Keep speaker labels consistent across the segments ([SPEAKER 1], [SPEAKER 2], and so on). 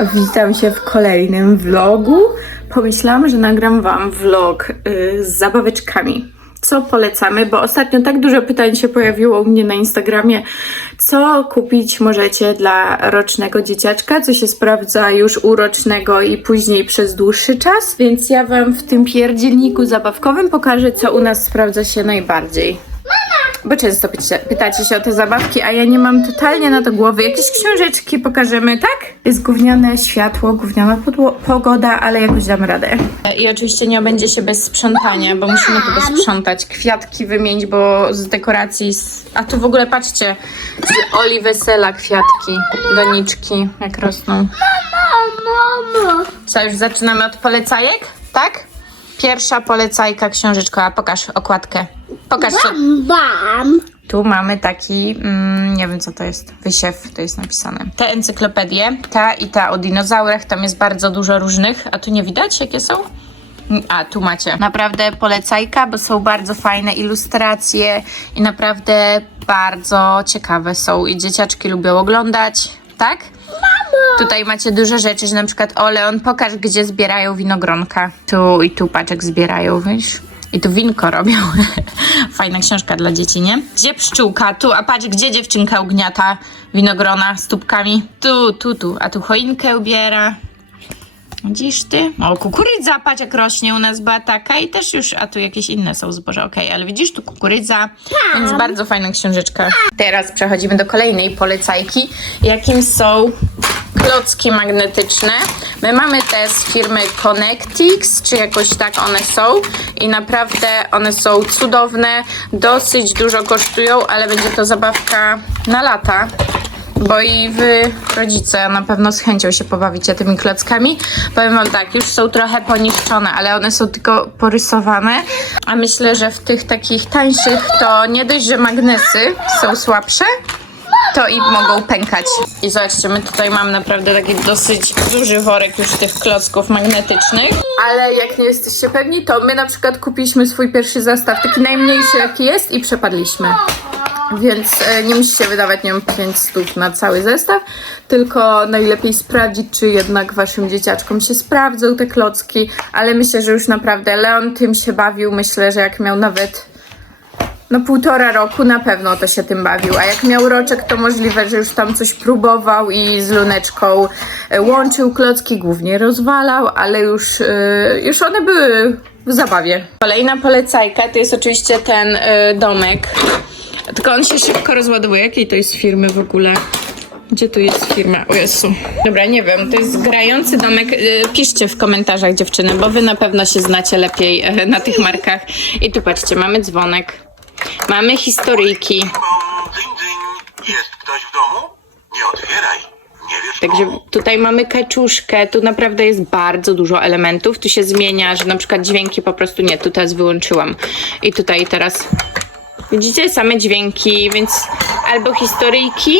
[SPEAKER 1] Witam się w kolejnym vlogu. Pomyślałam, że nagram Wam vlog y, z zabaweczkami. Co polecamy, bo ostatnio tak dużo pytań się pojawiło u mnie na Instagramie, co kupić możecie dla rocznego dzieciaczka, co się sprawdza już u rocznego i później przez dłuższy czas. Więc ja Wam w tym pierdzielniku zabawkowym pokażę, co u nas sprawdza się najbardziej. Bo często pytacie, się o te zabawki, a ja nie mam totalnie na to głowy. Jakieś książeczki pokażemy, tak? Jest gówniane światło, gówniana pogoda, ale jakoś dam radę. I oczywiście nie obędzie się bez sprzątania, bo musimy tu posprzątać. Kwiatki wymienić, bo z dekoracji... Z... A tu w ogóle patrzcie, z Oli Wesela kwiatki, doniczki, jak rosną.
[SPEAKER 2] Mamo!
[SPEAKER 1] Co, już zaczynamy od polecajek, tak? Pierwsza polecajka książeczkowa. Pokaż okładkę. Pokaż co,
[SPEAKER 2] Bam!
[SPEAKER 1] Tu mamy taki, mm, nie wiem co to jest, wysiew, to jest napisane. Te encyklopedie, ta i ta o dinozaurach, tam jest bardzo dużo różnych, a tu nie widać jakie są? A, tu macie. Naprawdę polecajka, bo są bardzo fajne ilustracje i naprawdę bardzo ciekawe są i dzieciaczki lubią oglądać, tak? Tutaj macie dużo rzeczy, że na przykład o Leon, pokaż gdzie zbierają winogronka. Tu i tu paczek zbierają, wiesz? I tu winko robią. Fajna książka dla dzieci, nie? Gdzie pszczółka? Tu, a patrz, gdzie dziewczynka ugniata winogrona z tubkami? Tu, tu, tu. A tu choinkę ubiera. Widzisz ty? O, kukurydza, patrz jak rośnie u nas była taka i też już, a tu jakieś inne są zboża, okej, ale widzisz tu kukurydza, więc bardzo fajna książeczka. Teraz przechodzimy do kolejnej polecajki, jakim są klocki magnetyczne. My mamy te z firmy Connectix, czy jakoś tak one są i naprawdę one są cudowne, dosyć dużo kosztują, ale będzie to zabawka na lata. Bo i wy, rodzice, na pewno z chęcią się pobawicie tymi klockami. Powiem wam tak, już są trochę poniszczone, ale one są tylko porysowane. A myślę, że w tych takich tańszych to nie dość, że magnesy są słabsze, to i mogą pękać. I zobaczcie, my tutaj mamy naprawdę taki dosyć duży worek już tych klocków magnetycznych. Ale jak nie jesteście pewni, to my na przykład kupiliśmy swój pierwszy zestaw, taki najmniejszy jaki jest i przepadliśmy. Więc e, nie musicie wydawać, nie wiem, 5 stów na cały zestaw, tylko najlepiej sprawdzić, czy jednak waszym dzieciaczkom się sprawdzą te klocki, ale myślę, że już naprawdę Leon tym się bawił, myślę, że jak miał nawet no półtora roku na pewno to się tym bawił, a jak miał roczek, to możliwe, że już tam coś próbował i z luneczką e, łączył klocki, głównie rozwalał, ale już, e, już one były w zabawie. Kolejna polecajka to jest oczywiście ten e, domek, tylko on się szybko rozładowuje. Jakiej to jest firmy w ogóle? Gdzie tu jest firma? O Jezu. Dobra, nie wiem. To jest grający domek. Piszcie w komentarzach dziewczyny, bo wy na pewno się znacie lepiej na tych markach. I tu patrzcie, mamy dzwonek. Mamy historyjki.
[SPEAKER 3] Dzyń, dzyń. Jest ktoś w domu? Nie otwieraj. Nie wiesz
[SPEAKER 1] Także
[SPEAKER 3] komu?
[SPEAKER 1] tutaj mamy kaczuszkę. Tu naprawdę jest bardzo dużo elementów. Tu się zmienia, że na przykład dźwięki po prostu nie. Tu teraz wyłączyłam. I tutaj teraz widzicie same dźwięki, więc albo historyjki,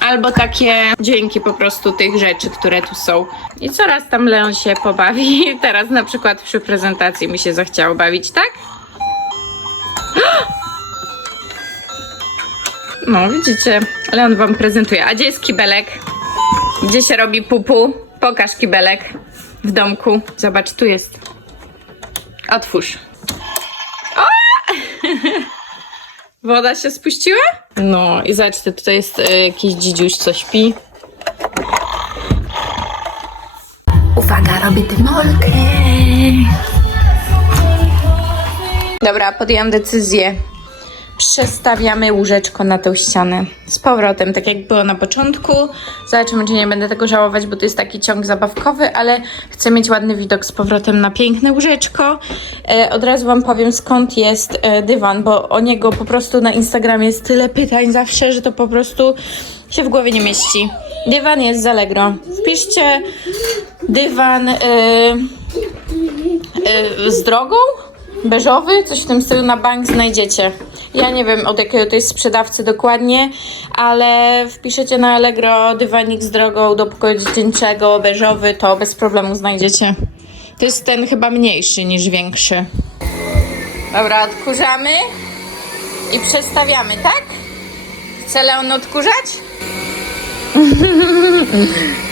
[SPEAKER 1] albo takie dźwięki po prostu tych rzeczy, które tu są. I coraz tam Leon się pobawi. Teraz na przykład przy prezentacji mi się zachciało bawić, tak? No, widzicie, Leon wam prezentuje. A gdzie jest kibelek? Gdzie się robi pupu? Pokaż kibelek w domku. Zobacz, tu jest. Otwórz. O! Woda się spuściła? No i zobaczcie, tutaj jest y, jakiś dzidziuś, co śpi. Uwaga, robię dymolkę. Dobra, podjęłam decyzję. Przestawiamy łóżeczko na tą ścianę. Z powrotem, tak jak było na początku. Zobaczymy, czy nie będę tego żałować, bo to jest taki ciąg zabawkowy, ale chcę mieć ładny widok z powrotem na piękne łóżeczko. E, od razu Wam powiem, skąd jest e, dywan, bo o niego po prostu na Instagramie jest tyle pytań zawsze, że to po prostu się w głowie nie mieści. Dywan jest z Allegro. Wpiszcie dywan e, e, z drogą beżowy, coś w tym stylu na bank znajdziecie. Ja nie wiem od jakiego to jest sprzedawcy dokładnie, ale wpiszecie na Allegro dywanik z drogą do pokoju dziecięcego, beżowy, to bez problemu znajdziecie. To jest ten chyba mniejszy niż większy. Dobra, odkurzamy i przestawiamy, tak? Chce Leon odkurzać?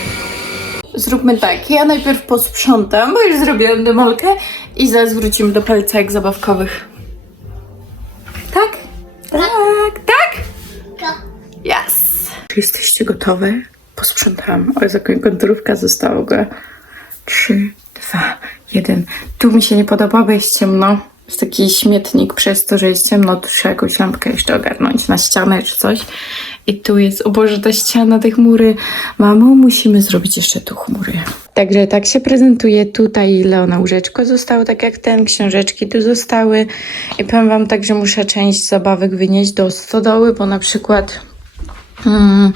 [SPEAKER 1] zróbmy tak. Ja najpierw posprzątam, bo już zrobiłam demolkę i zaraz wrócimy do palcek zabawkowych. Tak? Tak, tak? Yes! Czy jesteście gotowe? Posprzątałam. O, jaką konturówka została go. Trzy, dwa, jeden. Tu mi się nie podoba, bo jest ciemno. Jest taki śmietnik przez to, że jest ciemno. Tu trzeba jakąś lampkę jeszcze ogarnąć na ścianę czy coś. I tu jest, o Boże, ta ściana, te chmury. Mamo, musimy zrobić jeszcze tu chmury. Także tak się prezentuje tutaj Leona łóżeczko zostało tak jak ten, książeczki tu zostały. I powiem wam tak, że muszę część zabawek wynieść do stodoły, bo na przykład Mm,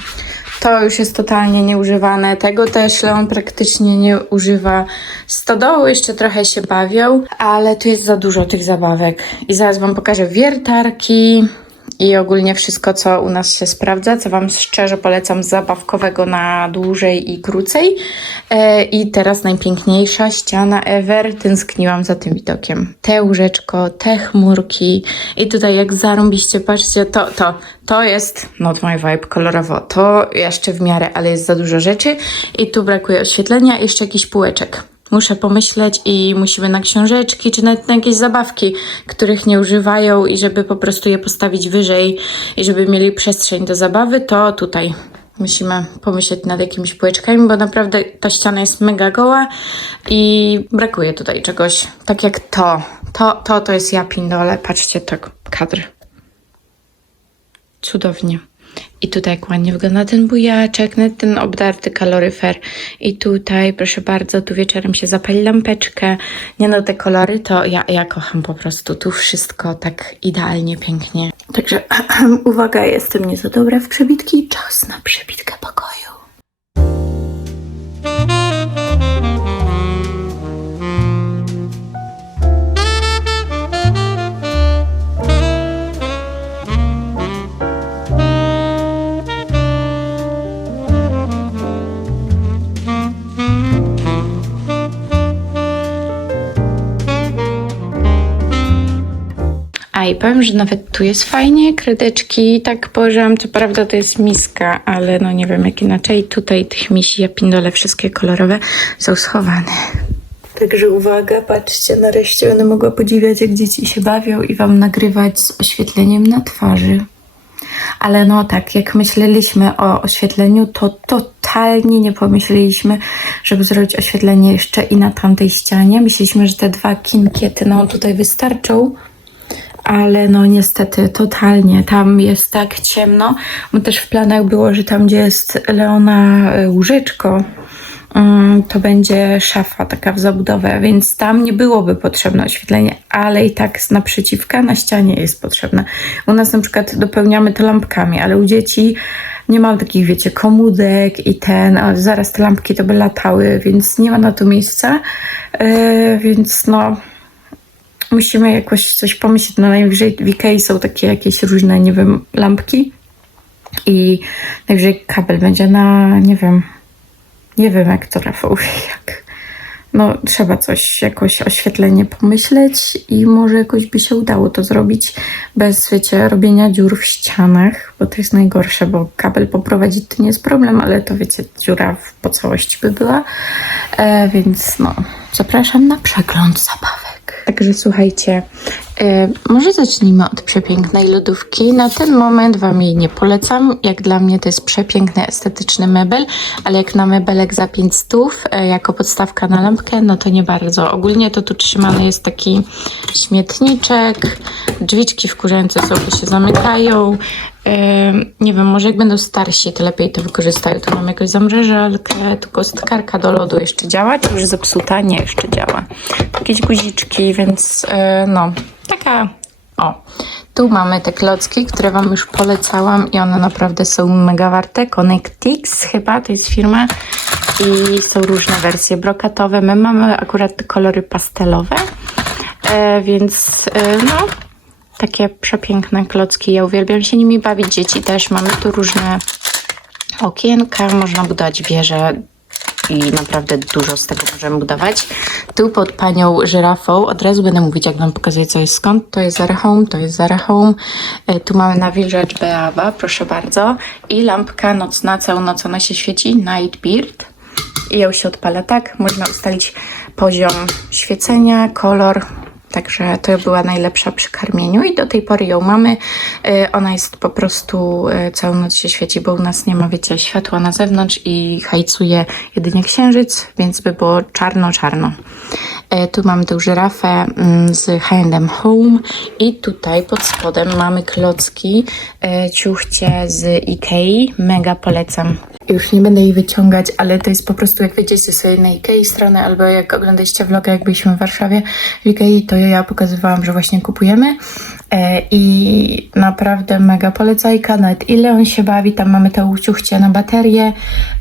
[SPEAKER 1] to już jest totalnie nieużywane. Tego też Leon praktycznie nie używa. Stodoły jeszcze trochę się bawią, ale tu jest za dużo tych zabawek. I zaraz Wam pokażę wiertarki i ogólnie wszystko, co u nas się sprawdza, co Wam szczerze polecam zabawkowego na dłużej i krócej. E, I teraz najpiękniejsza ściana ever. Tęskniłam za tym widokiem. Te łóżeczko, te chmurki i tutaj jak zarąbiście, patrzcie, to, to, to jest not my vibe kolorowo. To jeszcze w miarę, ale jest za dużo rzeczy i tu brakuje oświetlenia, jeszcze jakiś półeczek. Muszę pomyśleć i musimy na książeczki, czy nawet na jakieś zabawki, których nie używają i żeby po prostu je postawić wyżej i żeby mieli przestrzeń do zabawy, to tutaj musimy pomyśleć nad jakimiś półeczkami, bo naprawdę ta ściana jest mega goła i brakuje tutaj czegoś. Tak jak to. To, to, to jest ja pindole. Patrzcie, tak kadr. Cudownie. I tutaj jak ładnie wygląda ten bujaczek, ten obdarty kaloryfer. I tutaj, proszę bardzo, tu wieczorem się zapali lampeczkę. Nie no, te kolory to ja, ja kocham po prostu. Tu wszystko tak idealnie, pięknie. Także uwaga, jestem nie za dobra w przebitki. Czas na przebitkę pokoju. I powiem, że nawet tu jest fajnie, kredeczki tak położyłam, co prawda to jest miska, ale no nie wiem jak inaczej. Tutaj tych misi, ja pindole wszystkie kolorowe są schowane. Także uwaga, patrzcie, nareszcie będę mogła podziwiać jak dzieci się bawią i wam nagrywać z oświetleniem na twarzy. Ale no tak, jak myśleliśmy o oświetleniu, to totalnie nie pomyśleliśmy, żeby zrobić oświetlenie jeszcze i na tamtej ścianie. Myśleliśmy, że te dwa kinkiety nam tutaj wystarczą, ale no niestety totalnie. Tam jest tak ciemno, bo też w planach było, że tam gdzie jest Leona e, łóżeczko, mm, to będzie szafa taka w zabudowę, więc tam nie byłoby potrzebne oświetlenie, ale i tak z naprzeciwka na ścianie jest potrzebne. U nas na przykład dopełniamy to lampkami, ale u dzieci nie mam takich, wiecie, komódek i ten, a zaraz te lampki to by latały, więc nie ma na to miejsca, Yy, więc no musimy jakoś coś pomyśleć. No najwyżej w Ikei są takie jakieś różne, nie wiem, lampki i najwyżej kabel będzie na, nie wiem, nie wiem jak to Rafał, jak. No trzeba coś, jakoś oświetlenie pomyśleć i może jakoś by się udało to zrobić bez, wiecie, robienia dziur w ścianach, bo to jest najgorsze, bo kabel poprowadzić to nie jest problem, ale to wiecie, dziura w, po całości by była, e, więc no, zapraszam na przegląd zabawek. Także słuchajcie, może zacznijmy od przepięknej lodówki. Na ten moment Wam jej nie polecam. Jak dla mnie to jest przepiękny, estetyczny mebel, ale jak na mebelek za 5 stów, e, jako podstawka na lampkę, no to nie bardzo. Ogólnie to tu trzymany jest taki śmietniczek, drzwiczki wkurzające sobie się zamykają. Ym, nie wiem, może jak będą starsi, to lepiej to wykorzystają. Tu mam jakąś zamrażalkę, tu kostkarka do lodu jeszcze działa, czy już zepsuta? Nie, jeszcze działa. Jakieś guziczki, więc no, taka, o. Tu mamy te klocki, które Wam już polecałam i one naprawdę są mega warte. Connectix chyba, to jest firma i są różne wersje brokatowe. My mamy akurat kolory pastelowe, e, więc e, no, takie przepiękne klocki. Ja uwielbiam się nimi bawić. Dzieci też. Mamy tu różne okienka. Można budować wieże i naprawdę dużo z tego możemy budować. Tu pod panią żyrafą od razu będę mówić, jak wam pokazuję, co jest skąd. To jest Zara Home, to jest Zara Home. E, Tu mamy nawilżacz Beawa, proszę bardzo. I lampka nocna, całą noc ona się świeci, Night Beard. i ją się odpala tak. Można ustalić poziom świecenia, kolor. Także to była najlepsza przy karmieniu i do tej pory ją mamy. Y, Ona jest po prostu y, całą noc się świeci, bo u nas nie ma, wiecie, światła na zewnątrz i hajcuje jedynie księżyc, więc by było czarno-czarno. Y, Tu mamy tą żyrafę mm, z H&M Home i tutaj pod spodem mamy klocki ciuchcie z Ikei. Mega polecam. Już nie będę jej wyciągać, ale to jest po prostu, jak wejdziecie sobie na Ikei stronę, albo jak oglądaliście vloga, jak byliśmy w Warszawie w Ikei, to ja pokazywałam, że właśnie kupujemy i naprawdę mega polecajka, nawet ile on się bawi, tam mamy te uciuchcie na baterię,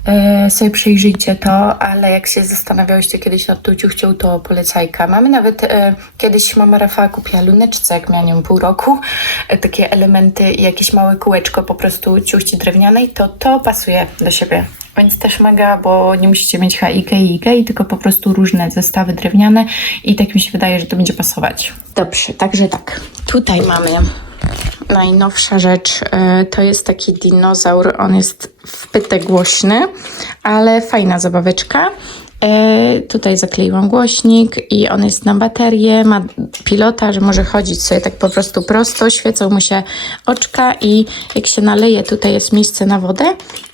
[SPEAKER 1] e, sobie przyjrzyjcie to, ale jak się zastanawiałyście kiedyś nad tą ciuchcią, to polecajka. Mamy nawet, e, kiedyś mama Rafała kupiła luneczce, jak miała nią pół roku, e, takie elementy jakieś małe kółeczko po prostu ciuchci drewnianej, to to pasuje do siebie. Więc też mega, bo nie musicie mieć Ikei i Ikei, tylko po prostu różne zestawy drewniane i tak mi się wydaje, że to będzie pasować. Dobrze, także tak. Tutaj mamy najnowsza rzecz. e, To jest taki dinozaur. On jest wpyte głośny, ale fajna zabaweczka. E, tutaj zakleiłam głośnik i on jest na baterię, ma pilota, że może chodzić sobie tak po prostu prosto, świecą mu się oczka i jak się naleje, tutaj jest miejsce na wodę,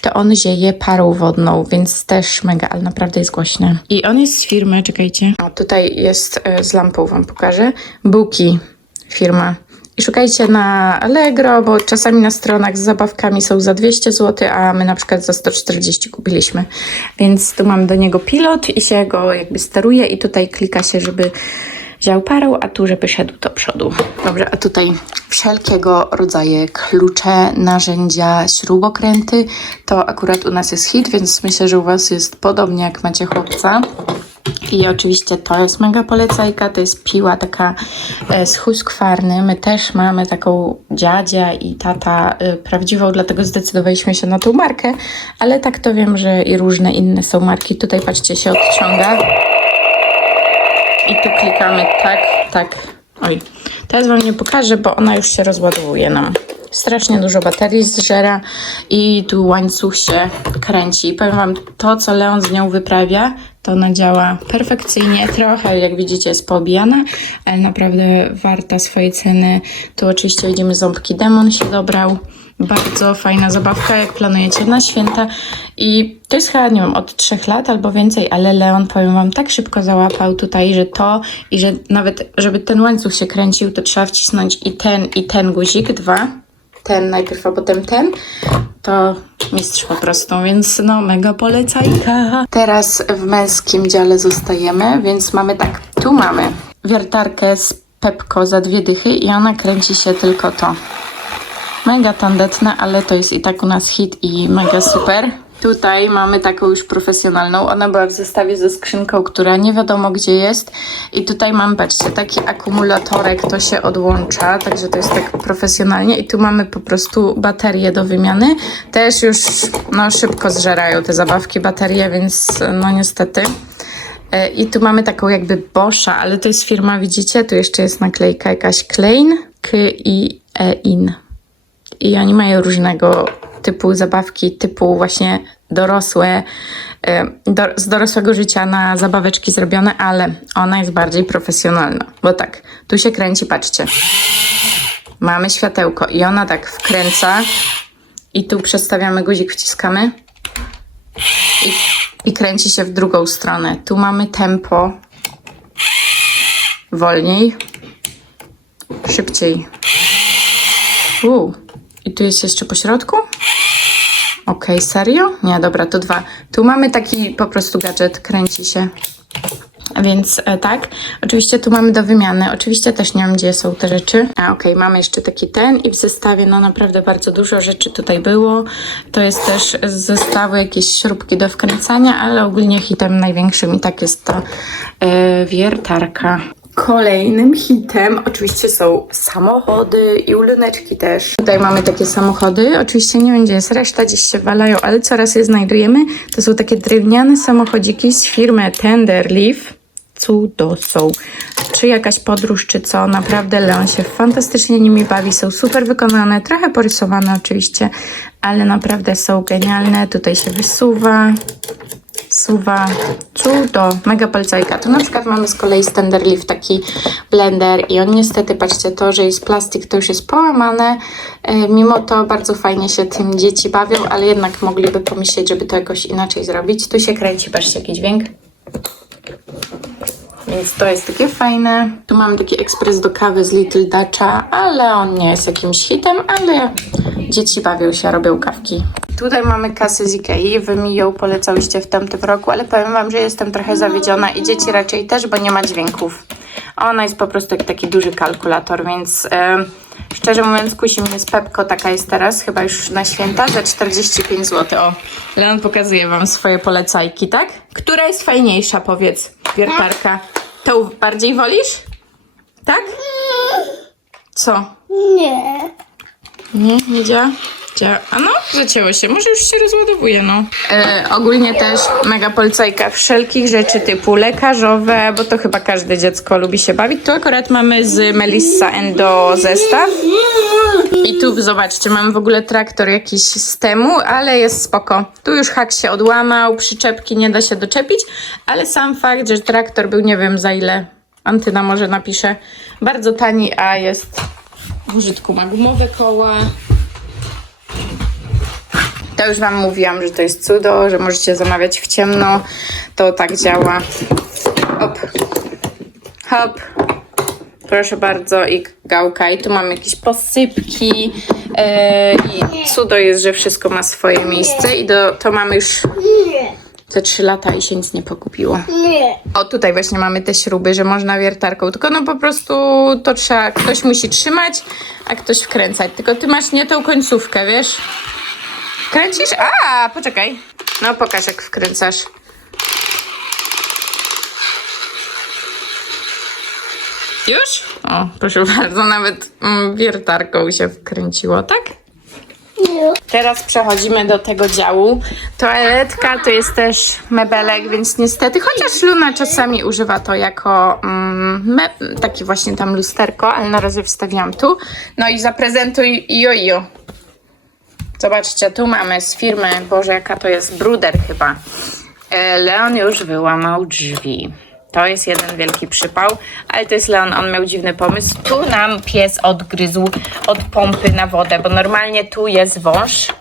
[SPEAKER 1] to on zieje parą wodną, więc też mega, ale naprawdę jest głośny. I on jest z firmy, czekajcie. O, tutaj jest e, z lampą, wam pokażę. Buki firma. I szukajcie na Allegro, bo czasami na stronach z zabawkami są za 200 zł, a my na przykład za 140 kupiliśmy. Więc tu mamy do niego pilot i się go jakby steruje i tutaj klika się, żeby wziął parę, a tu, żeby szedł do przodu. Dobrze, a tutaj wszelkiego rodzaju klucze, narzędzia, śrubokręty. To akurat u nas jest hit, więc myślę, że u Was jest podobnie jak macie chłopca. I oczywiście to jest mega polecajka, to jest piła taka e, z huskwarny. My też mamy taką dziadzia i tata e, prawdziwą, dlatego zdecydowaliśmy się na tą markę, ale tak to wiem, że i różne inne są marki. Tutaj patrzcie, się odciąga. I tu klikamy tak, tak. Oj, teraz Wam nie pokażę, bo ona już się rozładowuje nam. Strasznie dużo baterii zżera i tu łańcuch się kręci. I powiem Wam, to co Leon z nią wyprawia, to ona działa perfekcyjnie. Trochę, jak widzicie, jest poobijana, ale naprawdę warta swojej ceny. Tu oczywiście widzimy ząbki demon się dobrał. Bardzo fajna zabawka, jak planujecie na święta. I to jest chyba, nie wiem, od trzech lat albo więcej, ale Leon, powiem Wam, tak szybko załapał tutaj, że to i że nawet, żeby ten łańcuch się kręcił, to trzeba wcisnąć i ten, i ten guzik, dwa. Ten najpierw, a potem ten. To mistrz po prostu, więc no mega polecajka. Teraz w męskim dziale zostajemy, więc mamy tak, tu mamy wiertarkę z Pepko za dwie dychy i ona kręci się tylko to. Mega tandetna, ale to jest i tak u nas hit i mega super. Tutaj mamy taką już profesjonalną. Ona była w zestawie ze skrzynką, która nie wiadomo gdzie jest. I tutaj mam, patrzcie, taki akumulatorek, to się odłącza, także to jest tak profesjonalnie. I tu mamy po prostu baterie do wymiany. Też już no, szybko zżerają te zabawki baterie, więc no niestety. E, I tu mamy taką jakby Boscha, ale to jest firma, widzicie? Tu jeszcze jest naklejka jakaś Klein, K i E in. I oni mają różnego typu zabawki, typu właśnie dorosłe, e, do, z dorosłego życia na zabaweczki zrobione, ale ona jest bardziej profesjonalna. Bo tak, tu się kręci, patrzcie. Mamy światełko i ona tak wkręca i tu przestawiamy guzik, wciskamy i, i kręci się w drugą stronę. Tu mamy tempo wolniej, szybciej. Uuu. I tu jest jeszcze po środku? Okej, serio? Nie, dobra, to dwa. Tu mamy taki po prostu gadżet, kręci się. Więc e, tak, oczywiście tu mamy do wymiany. Oczywiście też nie wiem, gdzie są te rzeczy. A okej, mamy jeszcze taki ten i w zestawie no naprawdę bardzo dużo rzeczy tutaj było. To jest też z zestawu jakieś śrubki do wkręcania, ale ogólnie hitem największym i tak jest to e, wiertarka. Kolejnym hitem oczywiście są samochody i uluneczki też. Tutaj mamy takie samochody. Oczywiście nie gdzie jest reszta, gdzieś się walają, ale coraz je znajdujemy. To są takie drewniane samochodziki z firmy Tenderleaf. Cudo są. Czy jakaś podróż, czy co. Naprawdę Leon się fantastycznie nimi bawi. Są super wykonane, trochę porysowane oczywiście, ale naprawdę są genialne. Tutaj się wysuwa. Suwa, cudo, mega palcajka. Tu na przykład mamy z kolei Standard taki blender i on niestety, patrzcie, to, że jest plastik, to już jest połamane. E, mimo to bardzo fajnie się tym dzieci bawią, ale jednak mogliby pomyśleć, żeby to jakoś inaczej zrobić. Tu się kręci, patrzcie, jaki dźwięk. Więc to jest takie fajne. Tu mamy taki ekspres do kawy z Little Dutcha, ale on nie jest jakimś hitem, ale dzieci bawią się, robią kawki. Tutaj mamy kasę z Ikei. Wy mi ją polecałyście w tamtym roku, ale powiem wam, że jestem trochę zawiedziona i dzieci raczej też, bo nie ma dźwięków. Ona jest po prostu jak taki duży kalkulator, więc e, szczerze mówiąc kusi mnie z Pepko, taka jest teraz, chyba już na święta, za 45 zł. O, Leon pokazuje wam swoje polecajki, tak? Która jest fajniejsza, powiedz, wiertarka? Tą bardziej wolisz? Tak? Co?
[SPEAKER 2] Nie.
[SPEAKER 1] Nie, nie działa? Działa. A no, zacięło się. Może już się rozładowuje, no. E, ogólnie też mega polecajka wszelkich rzeczy typu lekarzowe, bo to chyba każde dziecko lubi się bawić. Tu akurat mamy z Melissa Endo zestaw. I tu zobaczcie, mamy w ogóle traktor jakiś z temu, ale jest spoko. Tu już hak się odłamał, przyczepki nie da się doczepić, ale sam fakt, że traktor był nie wiem za ile, Antyna może napisze, bardzo tani, a jest w użytku. Ma gumowe koła. To już Wam mówiłam, że to jest cudo, że możecie zamawiać w ciemno. To tak działa. Hop. Hop. Proszę bardzo, i gałka. I tu mamy jakieś posypki. E, I cudo jest, że wszystko ma swoje miejsce. I do, to mamy już. Te 3 lata i się nic nie pokupiło.
[SPEAKER 2] Nie.
[SPEAKER 1] O, tutaj właśnie mamy te śruby, że można wiertarką, tylko no po prostu to trzeba, ktoś musi trzymać, a ktoś wkręcać. Tylko ty masz nie tą końcówkę, wiesz? Kręcisz? A, poczekaj. No pokaż jak wkręcasz. Już? O, proszę bardzo, nawet mm, wiertarką się wkręciło, tak? Teraz przechodzimy do tego działu. Toaletka to jest też mebelek, więc niestety, chociaż Luna czasami używa to jako mm, me, taki właśnie tam lusterko, ale na razie wstawiłam tu. No i zaprezentuj jojo. Zobaczcie, tu mamy z firmy, Boże jaka to jest, Bruder chyba. E, Leon już wyłamał drzwi. To jest jeden wielki przypał, ale to jest Leon, on miał dziwny pomysł. Tu nam pies odgryzł od pompy na wodę, bo normalnie tu jest wąż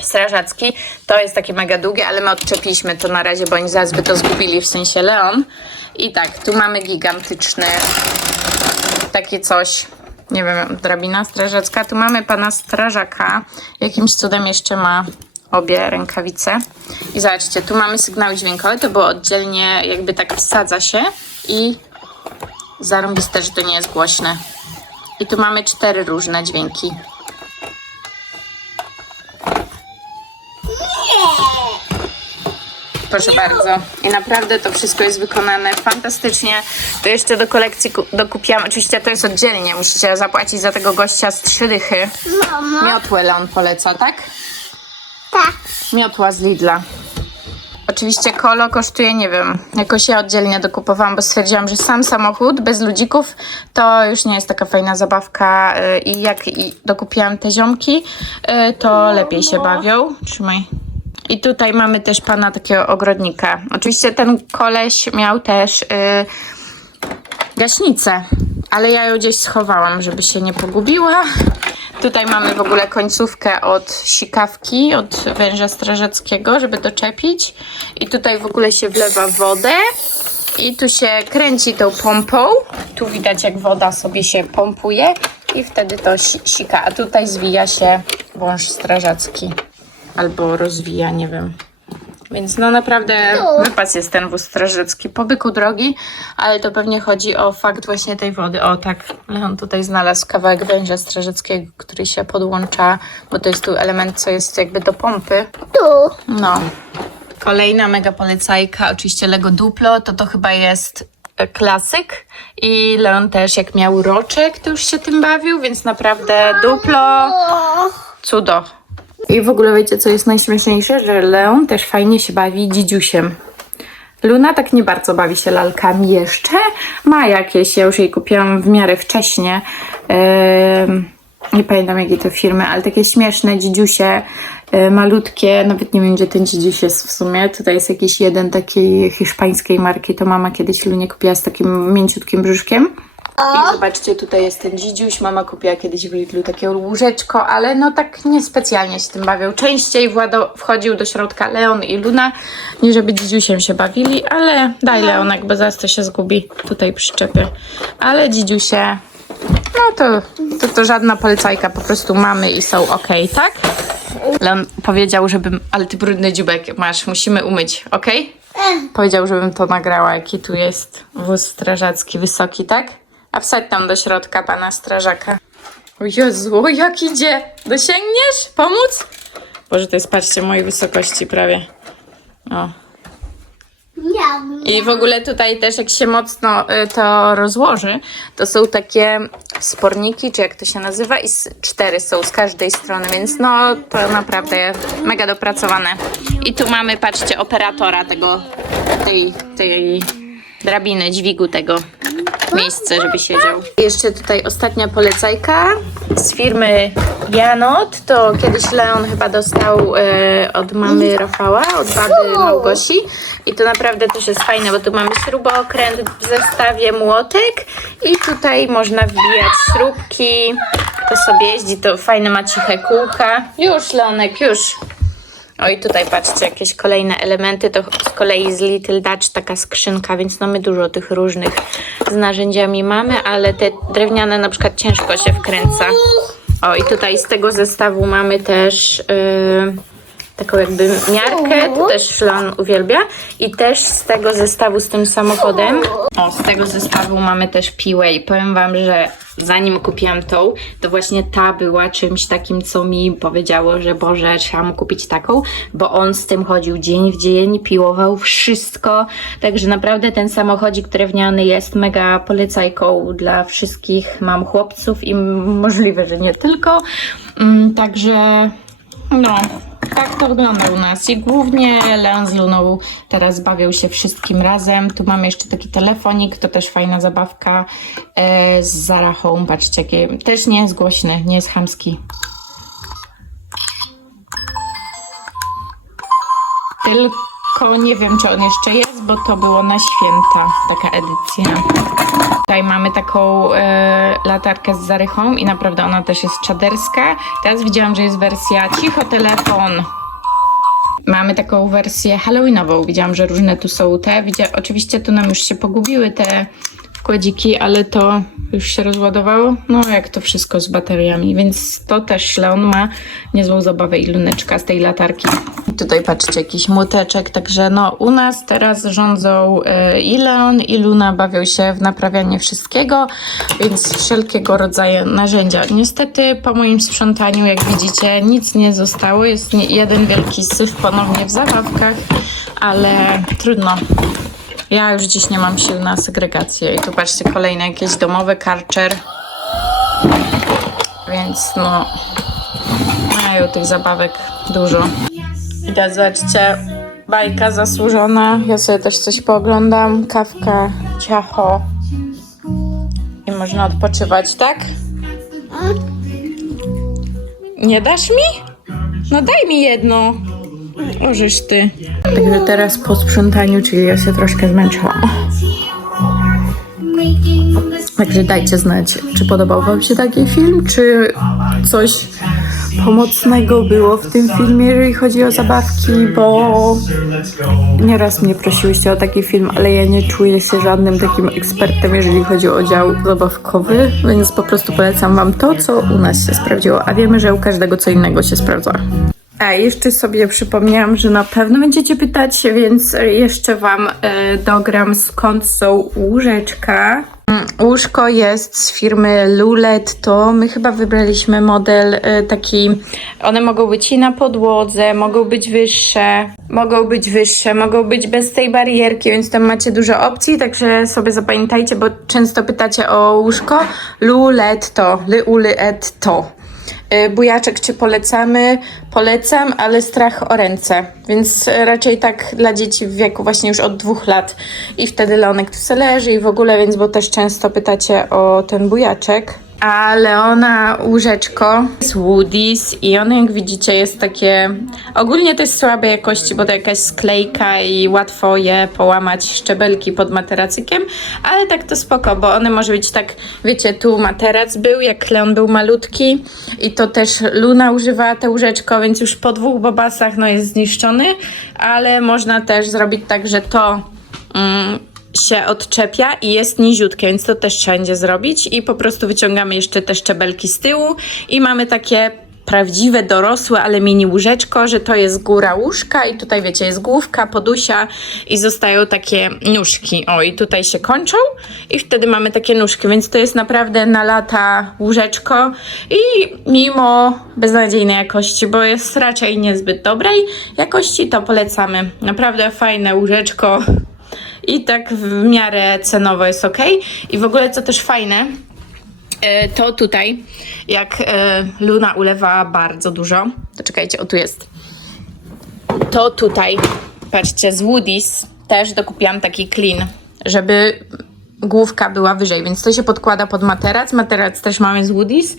[SPEAKER 1] strażacki. To jest takie mega długie, ale my odczepiliśmy to na razie, bo oni zaraz by to zgubili, w sensie Leon. I tak, tu mamy gigantyczny takie coś, nie wiem, drabina strażacka. Tu mamy pana strażaka. Jakimś cudem jeszcze ma obie rękawice. I zobaczcie, tu mamy sygnały dźwiękowe, to było oddzielnie, jakby tak wsadza się i zarąbiste, że to nie jest głośne. I tu mamy cztery różne dźwięki. Proszę bardzo. I naprawdę to wszystko jest wykonane fantastycznie. To jeszcze do kolekcji ku- dokupiłam. Oczywiście to jest oddzielnie. Musicie zapłacić za tego gościa z trzy dychy.
[SPEAKER 2] Mama.
[SPEAKER 1] Miotłę Leon poleca, tak? Miotła z Lidla. Oczywiście kolo kosztuje, nie wiem, jakoś ja oddzielnie dokupowałam, bo stwierdziłam, że sam samochód bez ludzików to już nie jest taka fajna zabawka y, i jak dokupiłam te ziomki, y, to lepiej się bawią. Trzymaj. I tutaj mamy też pana takiego ogrodnika. Oczywiście ten koleś miał też y, gaśnicę, ale ja ją gdzieś schowałam, żeby się nie pogubiła. Tutaj mamy w ogóle końcówkę od sikawki, od węża strażackiego, żeby doczepić. I tutaj w ogóle się wlewa wodę. I tu się kręci tą pompą. Tu widać jak woda sobie się pompuje i wtedy to si- sika. A tutaj zwija się wąż strażacki. Albo rozwija, nie wiem. Więc no naprawdę wypas jest ten wóz strażacki. Po byku drogi, ale to pewnie chodzi o fakt właśnie tej wody. O tak, Leon tutaj znalazł kawałek węża strażackiego, który się podłącza, bo to jest tu element, co jest jakby do pompy.
[SPEAKER 2] Tu.
[SPEAKER 1] No. Kolejna mega polecajka, oczywiście Lego Duplo, to to chyba jest e, klasyk i Leon też jak miał roczek, to już się tym bawił, więc naprawdę Duplo cudo. I w ogóle wiecie, co jest najśmieszniejsze? Że Leon też fajnie się bawi dzidziusiem. Luna tak nie bardzo bawi się lalkami jeszcze. Ma jakieś, ja już jej kupiłam w miarę wcześnie. em, nie pamiętam jakie to firmy, ale takie śmieszne dzidziusie, y, malutkie, nawet nie wiem gdzie ten dzidziuś jest w sumie. Tutaj jest jakiś jeden takiej hiszpańskiej marki, to mama kiedyś Lunie kupiła z takim mięciutkim brzuszkiem. I zobaczcie, tutaj jest ten dzidziuś. Mama kupiła kiedyś w Lidlu takie łóżeczko, ale no tak niespecjalnie się tym bawią. Częściej włado, wchodził do środka Leon i Luna, nie żeby dzidziusiem się bawili, ale daj Leonek, bo zaraz to się zgubi. Tutaj przyczepię. Ale dzidziusie, no to, to, to żadna polecajka, po prostu mamy i są ok, tak? Leon powiedział, żebym, ale ty brudny dziubek masz, musimy umyć, ok? Powiedział, żebym to nagrała, jaki tu jest wóz strażacki wysoki, tak? A wsadź tam do środka pana strażaka. O Jezu, jak idzie! Dosięgniesz? Pomóc? Boże, to jest, patrzcie, mojej wysokości prawie. O. I w ogóle tutaj też jak się mocno y, to rozłoży, to są takie sporniki, czy jak to się nazywa, i cztery są z każdej strony, więc no to naprawdę mega dopracowane. I tu mamy, patrzcie, operatora tego, tej, tej drabiny, dźwigu tego miejsca, żeby siedział. Jeszcze tutaj ostatnia polecajka z firmy Janot. To kiedyś Leon chyba dostał e, od mamy Rafała, od baby Małgosi. I to naprawdę też jest fajne, bo tu mamy śrubokręt w zestawie młotek i tutaj można wbijać śrubki. To sobie jeździ, to fajne ma ciche kółka. Już Leonek, już. O i tutaj patrzcie, jakieś kolejne elementy, to z kolei z Little Dutch taka skrzynka, więc no my dużo tych różnych z narzędziami mamy, ale te drewniane na przykład ciężko się wkręca. O i tutaj z tego zestawu mamy też yy, taką jakby miarkę, to też Szlan uwielbia. I też z tego zestawu z tym samochodem, o z tego zestawu mamy też piłę i powiem wam, że zanim kupiłam tą, to właśnie ta była czymś takim, co mi powiedziało, że Boże, trzeba mu kupić taką, bo on z tym chodził dzień w dzień, piłował wszystko, także naprawdę ten samochodzik drewniany jest mega polecajką dla wszystkich mam chłopców i możliwe, że nie tylko, Mm, także no, tak to wygląda u nas. I głównie Leon z Luną teraz bawią się wszystkim razem. Tu mamy jeszcze taki telefonik, to też fajna zabawka e, z Zara Home. Patrzcie, jakie też nie jest głośny, nie jest chamski. Tylko nie wiem, czy on jeszcze jest, bo to było na święta, taka edycja. Tutaj mamy taką e, latarkę z Zary Home i naprawdę ona też jest czaderska. Teraz widziałam, że jest wersja cicho telefon. Mamy taką wersję halloweenową. Widziałam, że różne tu są te. Widzia... Oczywiście tu nam już się pogubiły te wkładziki, ale to już się rozładowało. No jak to wszystko z bateriami, więc to też Leon ma niezłą zabawę i luneczka z tej latarki. Tutaj patrzcie, jakiś młoteczek, także no u nas teraz rządzą e, i Leon i Luna bawią się w naprawianie wszystkiego, więc wszelkiego rodzaju narzędzia. Niestety po moim sprzątaniu, jak widzicie, nic nie zostało, jest jeden wielki syf ponownie w zabawkach, ale trudno. Ja już dziś nie mam sił na segregację. I tu patrzcie, kolejne jakieś domowe karczer. Więc no, mają tych zabawek dużo. Teraz zobaczcie, bajka zasłużona. Ja sobie też coś pooglądam. Kawka, ciacho. I można odpoczywać, tak? Nie dasz mi? No daj mi jedno. Ożysz ty. Także teraz po sprzątaniu, czyli ja się troszkę zmęczyłam. Także dajcie znać, czy podobał Wam się taki film, czy coś pomocnego było w tym filmie, jeżeli chodzi o zabawki, bo nieraz mnie prosiłyście o taki film, ale ja nie czuję się żadnym takim ekspertem, jeżeli chodzi o dział zabawkowy, więc po prostu polecam Wam to, co u nas się sprawdziło, a wiemy, że u każdego co innego się sprawdza. A jeszcze sobie przypomniałam, że na pewno będziecie pytać, więc jeszcze Wam e, dogram skąd są łóżeczka. Mm, Łóżko jest z firmy Lulet, to my chyba wybraliśmy model e, taki, one mogą być i na podłodze, mogą być wyższe, mogą być wyższe, mogą być bez tej barierki, więc tam macie dużo opcji, także sobie zapamiętajcie, bo często pytacie o łóżko. Lulet to, ly, et to. Y, Bujaczek czy polecamy? Polecam, ale strach o ręce, więc raczej tak dla dzieci w wieku właśnie już od dwóch lat i wtedy Leonek tu se leży i w ogóle, więc bo też często pytacie o ten bujaczek. A Leona łóżeczko z Woody's i ono jak widzicie jest takie, ogólnie to jest słabej jakości, bo to jakaś sklejka i łatwo je połamać szczebelki pod materacykiem, ale tak to spoko, bo one może być tak, wiecie, tu materac był, jak Leon był malutki i to też Luna używała te łóżeczko, więc już po dwóch bobasach no jest zniszczony, ale można też zrobić tak, że to mm, się odczepia i jest niziutkie, więc to też trzeba będzie zrobić i po prostu wyciągamy jeszcze te szczebelki z tyłu i mamy takie prawdziwe, dorosłe, ale mini łóżeczko, że to jest góra łóżka i tutaj wiecie, jest główka, podusia i zostają takie nóżki. O, i tutaj się kończą i wtedy mamy takie nóżki, więc to jest naprawdę na lata łóżeczko i mimo beznadziejnej jakości, bo jest raczej niezbyt dobrej jakości, to polecamy. Naprawdę fajne łóżeczko i tak w miarę cenowo jest ok. I w ogóle co też fajne, e, to tutaj, jak e, Luna ulewała bardzo dużo, to czekajcie, o tu jest. To tutaj, patrzcie, z Woody's też dokupiłam taki clean, żeby główka była wyżej, więc to się podkłada pod materac. Materac też mamy z Woody's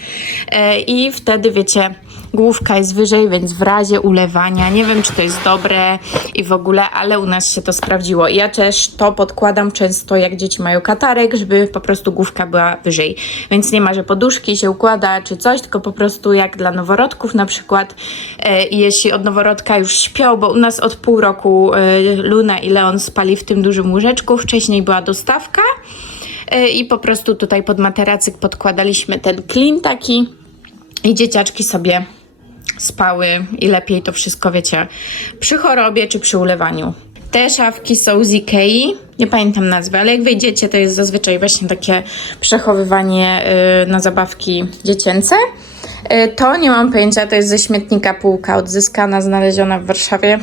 [SPEAKER 1] e, i wtedy wiecie, główka jest wyżej, więc w razie ulewania, nie wiem czy to jest dobre i w ogóle, ale u nas się to sprawdziło. Ja też to podkładam często jak dzieci mają katarek, żeby po prostu główka była wyżej. Więc nie ma, że poduszki się układa czy coś, tylko po prostu jak dla noworodków na przykład e, jeśli od noworodka już śpią, bo u nas od pół roku e, Luna i Leon spali w tym dużym łóżeczku, wcześniej była dostawka i po prostu tutaj pod materacyk podkładaliśmy ten klin taki i dzieciaczki sobie spały i lepiej to wszystko, wiecie, przy chorobie czy przy ulewaniu. Te szafki są z Ikei, nie pamiętam nazwy, ale jak wejdziecie, to jest zazwyczaj właśnie takie przechowywanie y, na zabawki dziecięce. Y, to nie mam pojęcia, to jest ze śmietnika półka odzyskana, znaleziona w Warszawie.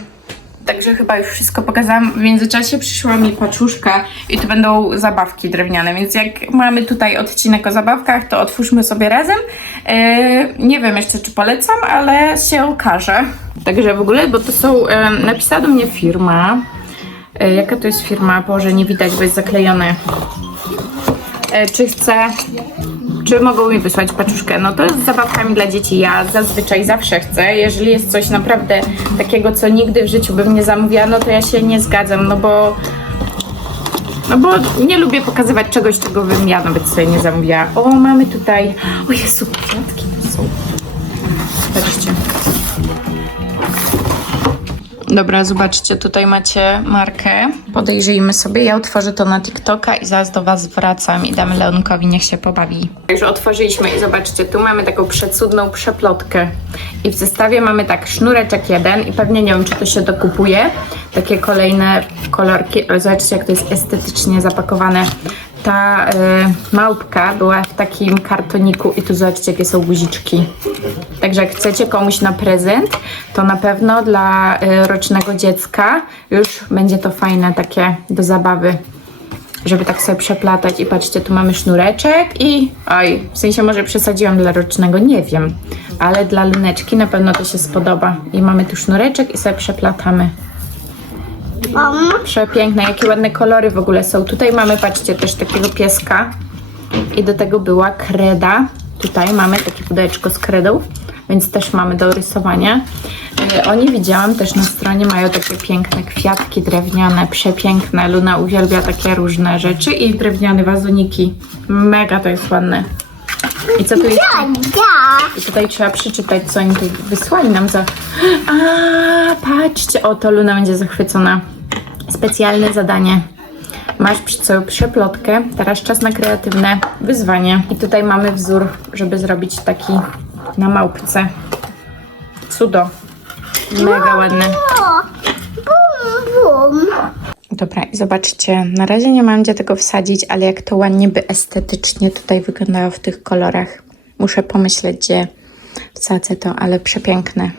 [SPEAKER 1] Także chyba już wszystko pokazałam. W międzyczasie przyszła mi paczuszka i tu będą zabawki drewniane, więc jak mamy tutaj odcinek o zabawkach, to otwórzmy sobie razem. Yy, nie wiem jeszcze, czy polecam, ale się okaże. Także w ogóle, bo to są, yy, napisała do mnie firma. Yy, jaka to jest firma? Boże, nie widać, bo jest zaklejone. Yy, czy chcę czy mogą mi wysłać paczuszkę? No to z zabawkami dla dzieci. Ja zazwyczaj zawsze chcę. Jeżeli jest coś naprawdę takiego, co nigdy w życiu bym nie zamówiła, no to ja się nie zgadzam, no bo no bo nie lubię pokazywać czegoś, czego bym ja nawet sobie nie zamówiła. O, mamy tutaj... O Jezu, kwiatki to są. Patrzcie. Dobra, zobaczcie, tutaj macie markę. Podejrzyjmy sobie. Ja otworzę to na TikToka i zaraz do Was wracam i damy Leonkowi, niech się pobawi. Także otworzyliśmy i zobaczcie, tu mamy taką przecudną przeplotkę. I w zestawie mamy tak sznureczek jeden i pewnie nie wiem, czy to się dokupuje. Takie kolejne kolorki, zobaczcie, jak to jest estetycznie zapakowane. Ta y, małpka była w takim kartoniku i tu zobaczcie, jakie są guziczki. Także jak chcecie komuś na prezent, to na pewno dla y, rocznego dziecka już będzie to fajne takie do zabawy, żeby tak sobie przeplatać. I patrzcie, tu mamy sznureczek i oj, w sensie może przesadziłam dla rocznego, nie wiem, ale dla luneczki na pewno to się spodoba. I mamy tu sznureczek i sobie przeplatamy. Przepiękne, jakie ładne kolory w ogóle są. Tutaj mamy, patrzcie, też takiego pieska i do tego była kreda. Tutaj mamy takie pudełeczko z kredą, więc też mamy do rysowania. E, Oni widziałam też na stronie, mają takie piękne kwiatki drewniane, przepiękne. Luna uwielbia takie różne rzeczy i drewniane wazoniki. Mega to jest ładne. I co tu jest? I tutaj trzeba przeczytać, co oni tu wysłali nam za... A, patrzcie, o to Luna będzie zachwycona. Specjalne zadanie. Masz przy sobie przeplotkę, teraz czas na kreatywne wyzwanie. I tutaj mamy wzór, żeby zrobić taki na małpce. Cudo. Mega ładne.
[SPEAKER 2] Bum, bum.
[SPEAKER 1] Dobra, i zobaczcie, na razie nie mam gdzie tego wsadzić, ale jak to ładnie by estetycznie tutaj wyglądało w tych kolorach. Muszę pomyśleć, gdzie wsadzę to, ale przepiękne.